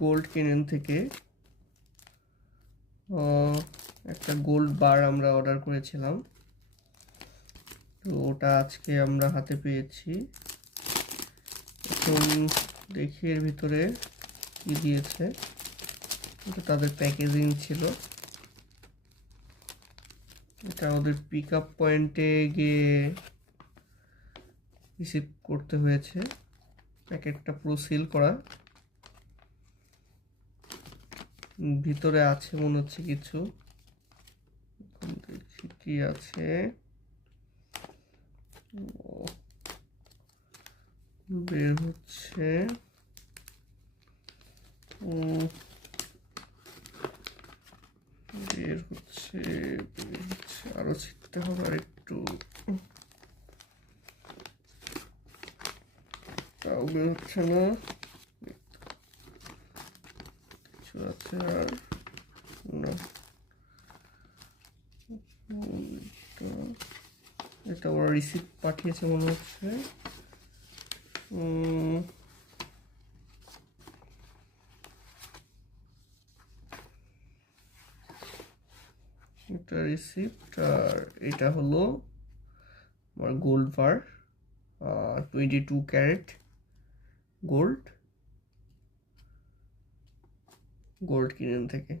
Gold কিনেন থেকে একটা গোল্ড বার আমরা অর্ডার করেছিলাম, তো ওটা আজকে আমরা হাতে পেয়েছি। এখন দেখি এর ভিতরে কি দিয়েছে। এটা তাদের প্যাকেজিং ছিল। এটা ওদের পিক আপ পয়েন্টে গিয়ে রিসিভ করতে হয়েছে। প্যাকেটটা পুরো সিল করা, ভিতরে আছে মনে হচ্ছে কিছু। দেখি কি আছে। বের হচ্ছে। বের হচ্ছে, আরো ছিটতে হবে আর একটু। তাও বের হচ্ছে না। কিছু আছে আর না। এটা ওরা রিসিপ্ট পাঠিয়েছে মনে হচ্ছে। এটা রিসিপ্ট, আর এটা হলো আমার গোল্ড বার, 22 ক্যারেট গোল্ড কিনেন থেকে।